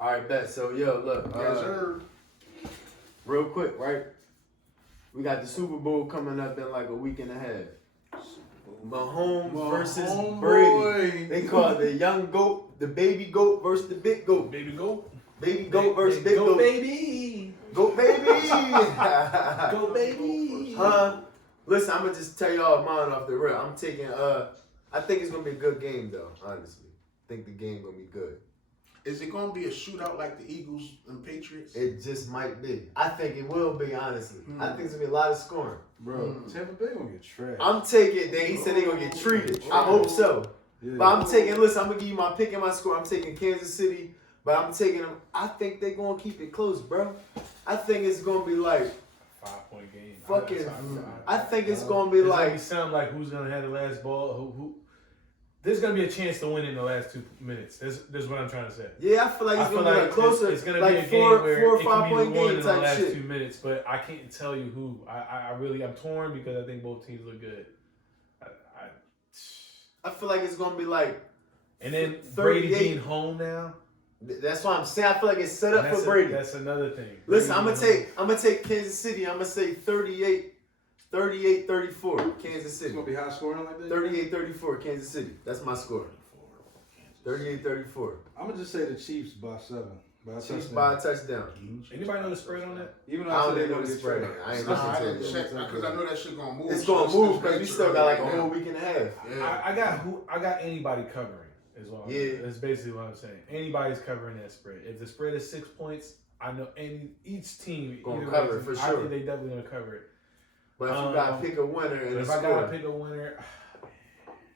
All right, bet. So, yo, look. Yes, sir. Real quick, right? We got the Super Bowl coming up in like a week and a half. Mahomes versus Brady. They call it the young goat, the baby goat versus the big goat. Baby goat. Baby goat versus big goat. Baby. Goat baby. Go baby. Huh? Listen, I'm gonna just tell y'all mine off the rip. I'm taking I think it's gonna be a good game though, honestly. I think the game gonna be good. Is it going to be a shootout like the Eagles and Patriots? It just might be. I think it will be, honestly. I think it's gonna be a lot of scoring. Bro, Tampa Bay gonna get trashed. I'm taking. He said they gonna get treated. I hope so. Yeah. But I'm taking. Listen, I'm gonna give you my pick and my score. I'm taking Kansas City, but I'm taking them. I think they're gonna keep it close, bro. I think it's gonna be like 5-point game. fucking. I think it's gonna be It's like. gonna sound like who's gonna have the last ball. Who? There's gonna be a chance to win in the last 2 minutes. That's what I'm trying to say. Yeah, I feel like it's gonna be like closer. It's gonna like be a game where 4 or it 5 can be point won game in the type last shit. 2 minutes, but I can't tell you who. I'm torn because I think both teams look good. I feel like it's gonna be like. And then 38. Brady being home now. That's why I'm saying. I feel like it's set up That's for Brady. That's another thing. Listen, Brady I'm gonna take Kansas City. I'm gonna say 38-34, Kansas It's City. gonna be high scoring like that. 38-34, Kansas City. That's my score. 38-34. I'm gonna just say the Chiefs by 7. Chiefs by a touchdown. Anybody know the spread on that? Even though I don't said even know they the gonna spread. get trashed. I ain't Nah, I listening didn't to check it. because I know that shit gonna move. It's So gonna move because we venture still got like a right now. whole week and a half. Yeah. I got anybody covering as well. Yeah. That's basically what I'm saying. Anybody's covering that spread. If the spread is 6 points, I know each team Gonna either cover way, it for I sure. think they definitely gonna cover it. But if you gotta pick a winner But and a if I gotta score, pick a winner,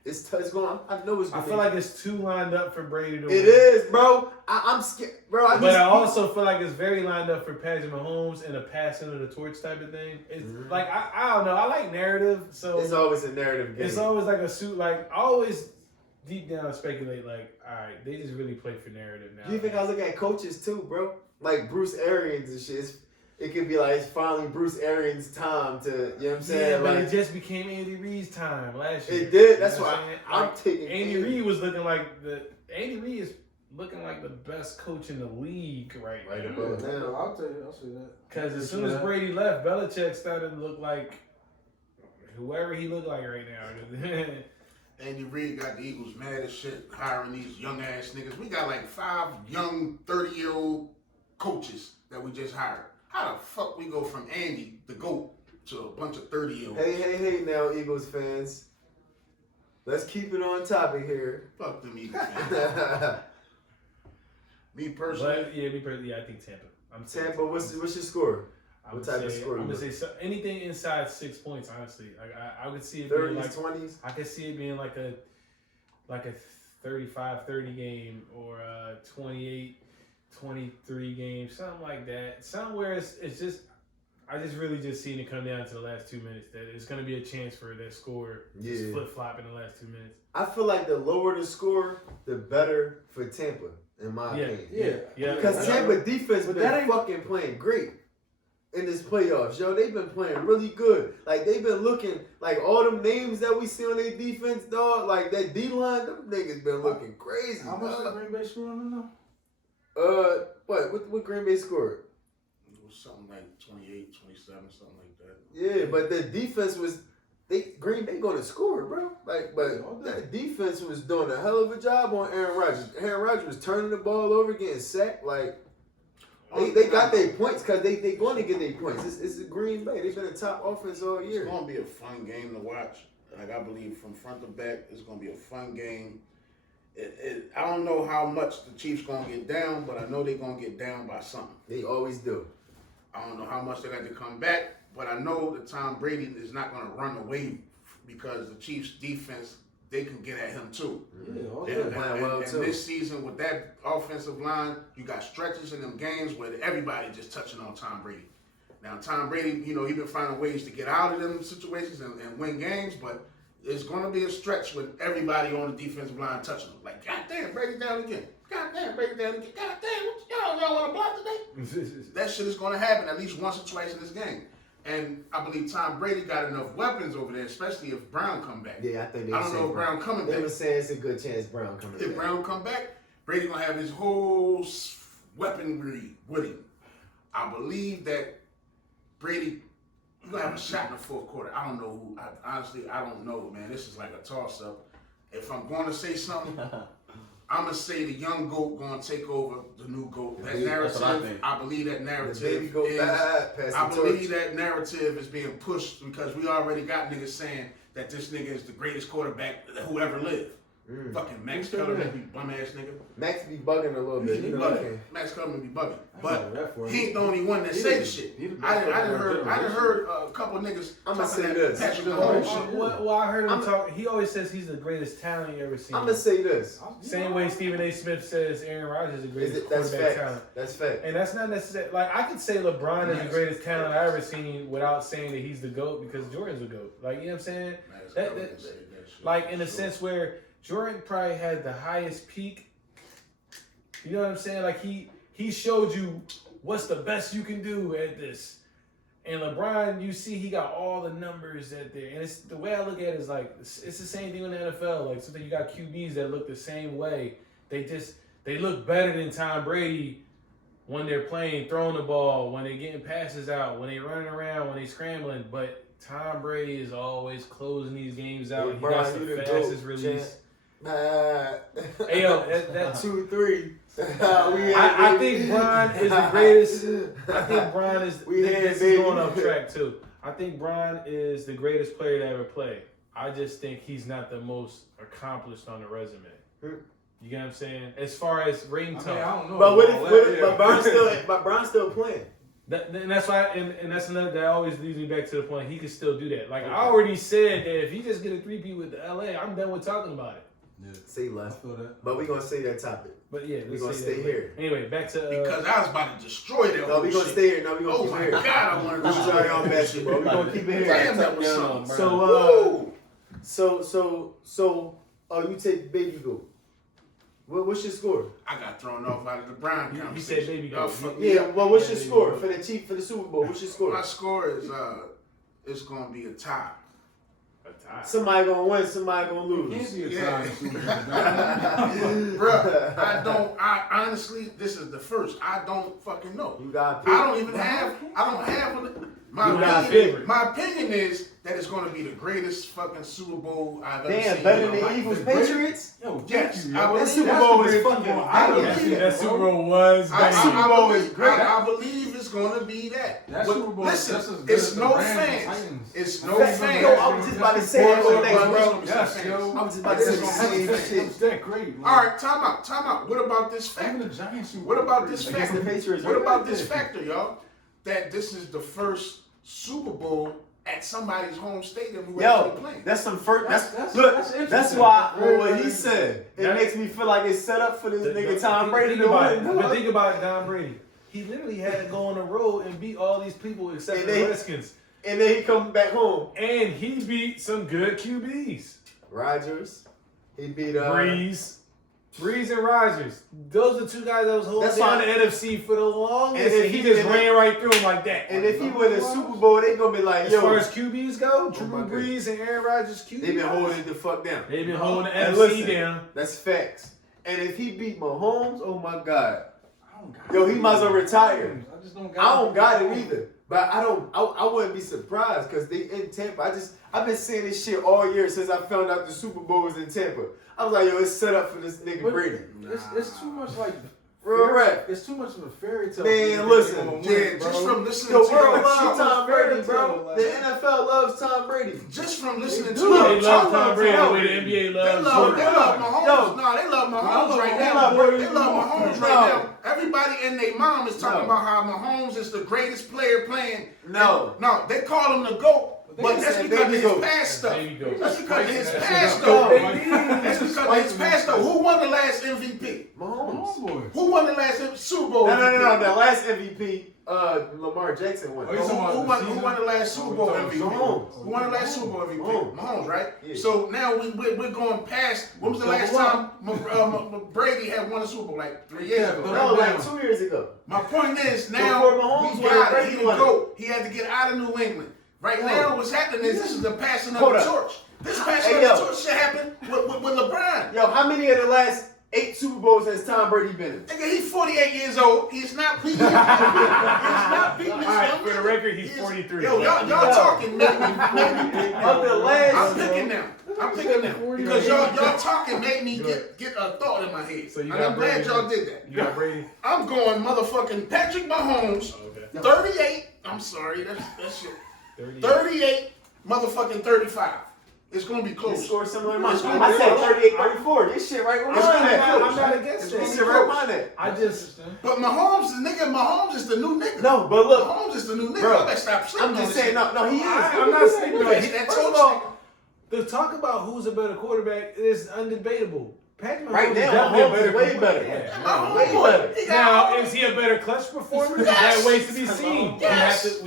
it's going. I know it's I gonna. feel like it's 2 lined up for Brady to win. It is, bro. I'm scared, bro. But I also feel like it's very lined up for Patrick Mahomes and a passing of the torch type of thing. It's like I don't know. I like narrative, so it's always a narrative game. it's always like a suit. Like I always deep down speculate. Like, all right, they just really play for narrative now. You think I look at coaches too, bro? Like Bruce Arians and shit. It could be like it's finally Bruce Arians' time to, you know what I'm saying? Yeah, but like, it just became Andy Reid's time last year. it did. You That's know what why saying? I'm Like, taking Andy Reid was looking like Andy Reid is looking like the best coach in the league right Right now. above Yeah, now. I'll tell you. I'll say that. Because as soon as Brady left, Belichick started to look like whoever he looked like right now. Andy Reid got the Eagles mad as shit hiring these young ass niggas. We got like 5 young 30-year-old coaches that we just hired. How the fuck we go from Andy, the GOAT, to a bunch of 30-year-olds? Hey now, Eagles fans. Let's keep it on topic here. Fuck them Eagles fans. Me personally, But yeah, I think Tampa. I'm saying Tampa, what's your score? I what would type of say- score I'm you gonna say anything inside 6 points. Honestly, I would see it 30s, being like 20s? I could see it being like a 35-30 game or a 28-23 game, something like that. Somewhere it's just I just really just seen it come down to the last 2 minutes. That it's gonna be a chance for that score just Yeah. flip flop in the last 2 minutes. I feel like the lower the score, the better for Tampa, in my opinion. Yeah. Because Tampa defense But been that ain't- fucking playing great in this playoffs, yo. They've been playing really good. Like, they've been looking, like, all them names that we see on their defense, dog, like, that D-line, them niggas been looking crazy, How much dog. did Green Bay score on them? What Green Bay scored? it was something like 28, 27, something like that. Yeah, but the defense was, Green Bay gonna score, bro. Like, but that defense was doing a hell of a job on Aaron Rodgers. Aaron Rodgers was turning the ball over, getting sacked, like, They got their points because they going to get their points. It's the Green Bay. They've been a top offense all It's year. going to be a fun game to watch. Like, I believe from front to back, it's going to be a fun game. I don't know how much the Chiefs going to get down, but I know they're going to get down by something. They always do. I don't know how much they got to come back, but I know that Tom Brady is not going to run away because the Chiefs' defense, they can get at him too. Yeah, all They're that. playing well, And too. this season with that offensive line, you got stretches in them games where everybody just touching on Tom Brady. Now, Tom Brady, he been finding ways to get out of them situations and win games, but it's going to be a stretch with everybody on the defensive line touching him. Like, God damn, Brady down again. God damn, Brady down again. God damn, y'all want to block today? That shit is going to happen at least once or twice in this game. And I believe Tom Brady got enough weapons over there, especially if Brown come back. Yeah, I think they I don't know if Brown coming They back. were saying it's a good chance Brown coming If back. Brown come back, Brady gonna have his whole weaponry with him. I believe that Brady, you're going to have a shot in the fourth quarter. I don't know who. Honestly, I don't know, man. This is like a toss-up. If I'm going to say something, I'm going to say the young GOAT going to take over the new GOAT. That narrative, I believe that narrative that narrative is being pushed because we already got niggas saying that this nigga is the greatest quarterback who ever lived. Fucking Max Kellerman be bum ass nigga. Max be bugging a little bit. He bugging. Max Kellerman be bugging. But he ain't the only one that say the shit. I done heard a couple of niggas. I'm gonna say this. Patrick Mahomes shit. Well, I heard him talk. He always says he's the greatest talent you ever seen. I'm gonna say this. Same way Stephen A. Smith says Aaron Rodgers is the greatest quarterback talent. That's fact. And that's not necessarily like I could say LeBron is the greatest talent I ever seen without saying that he's the GOAT because Jordan's the GOAT. Like you know what I'm saying? Like in a sense where Jordan probably had the highest peak. You know what I'm saying? Like he showed you what's the best you can do at this. And LeBron, you see he got all the numbers that there. And it's the way I look at it is like it's the same thing in the NFL. Like something you got QBs that look the same way. They look better than Tom Brady when they're playing, throwing the ball, when they're getting passes out, when they're running around, when they're scrambling. But Tom Brady is always closing these games out. He got the fastest release. Hey yo, that 2-3. I think Bron is the greatest. I think Bron is. This is going off track too. I think Bron is the greatest player to ever play. I just think he's not the most accomplished on the resume. You get what I'm saying? As far as ring tone, I don't know. But Bron's still playing. And that's why, and that's another that always leads me back to the point. He can still do that. Like I already said that if he just get a 3-peat with the LA, I'm done with talking about it. Yeah. Say less. I feel that. But we're gonna say that topic. But yeah, we're gonna stay here. Anyway, back to because I was about to destroy that. No, we're gonna stay here. No, we're gonna keep it here. Oh my God, I want to destroy already on basketball. We're gonna keep it here. Damn, that was something. So, you take Baby Goat. What's your score? I got thrown off out of the Brown conversation. You said Baby Goat. Yeah, well, what's your score for the Super Bowl? What's your score? My score is it's gonna be a tie. Somebody gonna win, somebody gonna lose. Can't be a tie. Bruh, I honestly, this is the first. I don't fucking know. You got I don't have my opinion is that it's going to be the greatest fucking Super Bowl I've ever seen. Damn, better than the Eagles Patriots? Yo, yes, that Super Bowl is fucking. That Super Bowl was. Super Bowl is great. I believe it's going to be that. That Super Bowl. Listen, it's no fans. It's no fans. Yo, I was just about to say that next, bro. Yes, yo. I was just about to say the same shit. It's that great. All right, time out. What about this factor? What about this factor? What about this factor, y'all? That this is the first Super Bowl at somebody's home stadium who actually playing. That's some first. That's why what he said. It makes me feel like it's set up for this nigga Tom Brady to win. But think about it, Tom Brady. He literally had to go on the road and beat all these people except for the Redskins. And then he come back home. And he beat some good QBs. Rodgers. He beat Breeze and Rodgers. Those are two guys that was holding down the NFC for the longest. And he just ran right through them like that. And if he win a Super Bowl, they gonna be like, yo. As far as QBs go, Drew Brees and Aaron Rodgers QBs. They've been holding it the fuck down. They've been holding the NFC down. That's facts. And if he beat Mahomes, oh my God. Yo, he might as well retire. I don't got it either. But I wouldn't be surprised because they in Tampa. I've been saying this shit all year since I found out the Super Bowl was in Tampa. I was like, yo, it's set up for this nigga Brady. It's too much like real rap. It's too much of a fairy tale. Man, listen. Just from listening the to world loves Tom Brady, bro. The NFL loves Tom Brady. Just from listening to they love Tom Brady the way the NBA loves. They love Mahomes. No, they love Mahomes right now. They love Mahomes right now. Everybody and their mom is talking about how Mahomes is the greatest player playing. No, they call him the GOAT. But that's because of his past stuff. That's because of his past though. That's because of his past though. Who won the last MVP? Mahomes. Who won the last Super Bowl? No. The last MVP, Lamar Jackson won. Who won the last Super Bowl MVP? Mahomes. Who won the last Super Bowl MVP? Mahomes, right? Yeah. So now we're going past. When was the last time Brady had won a Super Bowl? Like 3 years ago. No, like 2 years ago. My point is now we got it. He didn't go. He had to get out of New England. Right now, what's happening is this is the passing of the torch. This passing of the torch should happen with LeBron. Yo, how many of the last 8 Super Bowls has Tom Brady been in? Nigga, he's 48 years old. He's not beating. He's not beating this All right, young for the nigga. record, he's 43. Yo, y'all talking made me pick Of the last, I'm picking now. I'm picking now. Because y'all talking made me get a thought in my head. So you and got I'm glad Brady. y'all did that. You got Brady? I'm going motherfucking Patrick Mahomes, Okay. 38. I'm sorry, that's shit. 38. 38, motherfucking 35. It's gonna be He close. scored similar amount. It's gonna be I said close. 38-34. This shit right where It's mine gonna be at. close. I'm not against It's it. gonna This be shit right close. mine at. I just. But Mahomes is the new nigga. No, but look. Mahomes is the new nigga. Bro, I better stop sleeping I'm on just this saying, shit. no, he is. I'm not sleeping on it. That First of coach all, The talk about who's a better quarterback is undebatable. Patrick Mahomes right is now, definitely Mahomes is way better. Yeah. Way better. He got Now, Mahomes. is he a better clutch performer? Yes. That waits to be seen. Yes. It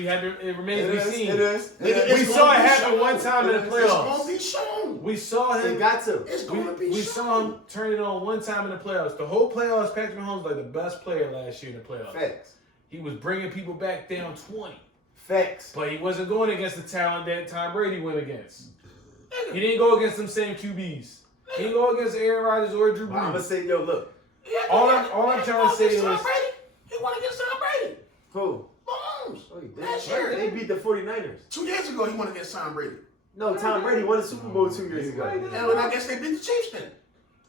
remains to be seen. It is. Nigga, We it's saw gonna it be happen shown. one time in the It's gonna playoffs. be shown. We saw They him. got to. It's gonna be We shown. saw him turn it on one time in the playoffs. The whole playoffs, Patrick Mahomes was like the best player last year in the playoffs. Facts. He was bringing people back down 20. Facts. But he wasn't going against the talent that Tom Brady went against. He didn't go against them same QBs. He didn't go against Aaron Rodgers or Drew Well, I'm gonna Brees. say, yo, look. All I'm trying to say is- Tom Brady. He won against Tom Brady. Who? Mahomes. Oh, he did. Last year. They beat the 49ers. 2 years ago, he won against Tom Brady. No, Tom Brady won a Super Bowl 2 years ago. And I guess they beat the Chiefs then.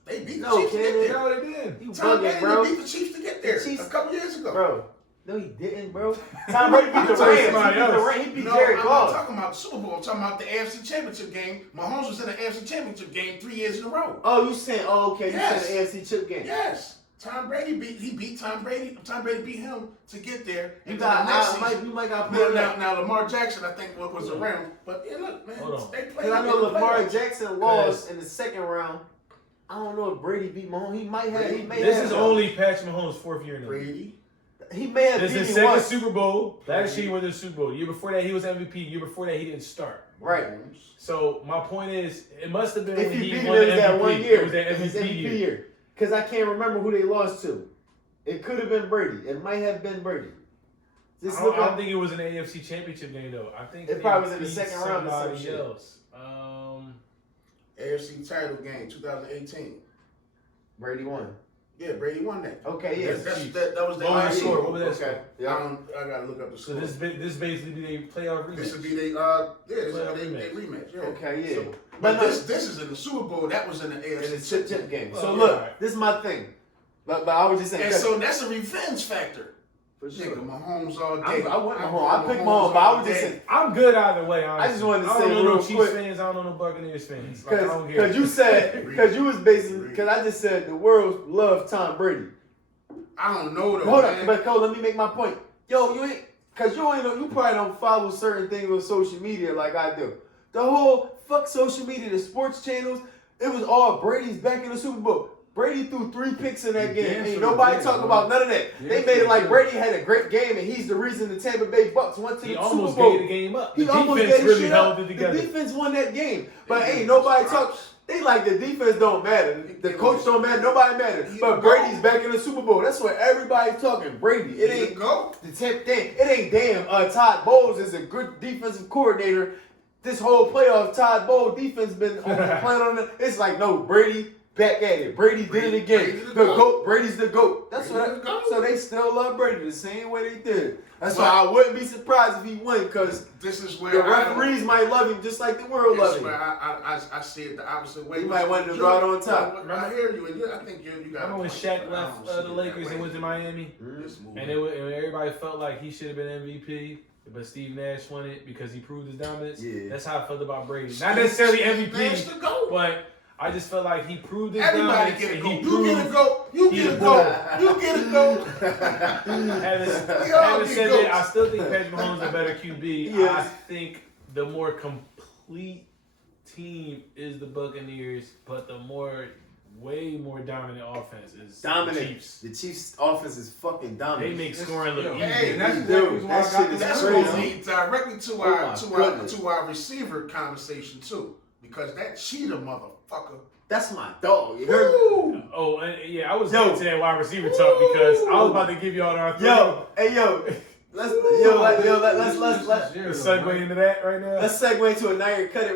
They beat the No, Chiefs to get Ken, there. No, they did. You Tom bugging, Brady bro. beat the Chiefs to get there The Chiefs- a couple years ago. Bro. No, he didn't, bro. Tom Brady beat the I'm talking Rams. He somebody beat the else. Rams. He beat No, Jared I'm Goff. not talking about the Super Bowl. I'm talking about the AFC Championship game. Mahomes was in the AFC Championship game 3 years in a row. Oh, you saying? Oh, okay. Yes. You saying the AFC chip game? Yes. Tom Brady beat Tom Brady. Tom Brady beat him to get there. You And got. then the next You season. might got put Now Lamar Jackson, I think, was around. But yeah, look, man, Hold on. they played. Because I know in the Lamar playoffs. Jackson lost in the second round. I don't know if Brady beat Mahomes. He might have. He may This have. is only Patrick Mahomes' 4th year now. Brady. He may have This is beat his him second once. Super Bowl. Last year he won the Super Bowl. Year before that he was MVP. Year before that he didn't start. Right. Mahomes. So my point is, it must have been If when he he beat him, won it the was that MVP. 1 year. It was that His MVP year. Because I can't remember who they lost to. It could have been Brady. It might have been Brady. Just I look don't up. think it was an AFC Championship game though. I think It they probably was in the beat second round or some somebody shit. else. AFC title game 2018. Brady won. Yeah, Brady won that. Okay, yeah. That was the What was the RC. score? What was that Okay. score? Yeah. I gotta look up the So score. this basically be a playoff rematch. This would be they this is Playoff they rematch. Yeah. Okay, yeah. So, But but no- this is in the Super Bowl. That was in the AFC. In the chip game. Well, So yeah, look, right. this is my thing. But I was just saying. And so that's a revenge factor. for Nigga, sure. Mahomes all day. I went I'm Mahomes. I going picked Mahomes, but I all was just day. saying. I'm good either way. Honestly. I just wanted to I say don't know no real Chiefs quick. fans. I don't know no Buccaneers fans. Like, I don't care. Because you said, because you was basically, because I just said the world loved Tom Brady. I don't know though, Hold man. on, but Cole, let me make my point. Yo, you ain't, because you probably don't follow certain things on social media like I do. The whole fuck social media, the sports channels, it was all Brady's back in the Super Bowl. Brady threw 3 picks in that He game. damn Ain't sure nobody did, talk bro. about none of that. Yeah, They made it like sure. Brady had a great game and he's the reason the Tampa Bay Bucks went to He the almost Super Bowl. gave the game up. He The almost defense gave really shit held up. it together. The defense won that game. But They ain't nobody was talk. props. They like the defense don't matter. The coach don't matter. Nobody matters. He But the Brady's GOAT. back in the Super Bowl. That's what everybody's talking. Brady. It ain't go. the 10th thing. It ain't damn. Todd Bowles is a good defensive coordinator. This whole playoff, Todd Bowles defense been on the playing on it. It's like no Brady. Back at it. Brady did it again. Brady the The GOAT. GOAT. Brady's the GOAT. That's Brady what. the GOAT. So they still love Brady the same way they did. That's why I wouldn't be surprised if he won because This is the where referees might love him just like the world This loves is him. where I see it the opposite way. You might want to go out on top. I hear you, and I think you got. Remember when Shaq left the Lakers and went to Miami? Mm-hmm. And everybody felt like he should have been MVP, but Steve Nash won it because he proved his dominance. Yeah. That's how I felt about Brady. Not necessarily Nash MVP, the GOAT. but I just felt like he proved his Everybody dominance. get a and go. he You get a proved- go. You he get a the go. You get a go. Having all having get said goats. that, I still think Patrick Mahomes is a better QB. Yes. I think the more complete team is the Buccaneers, but the way more dominant offense is the Dominant. Chiefs. The Chiefs' offense is fucking They dominant. make scoring look easy. Hey, And that's Dude, exactly why I that got shit the is That's crazy. going to lead directly to Oh my our goodness. to our receiver conversation too, because that cheater motherfucker. That's my dog. You heard? Woo! Oh, and yeah, I was Yo. getting to that wide receiver talk because I was about to give y'all our Yo, hey yo, let's This is segue zero, into that right now. segue into a Nair Cut It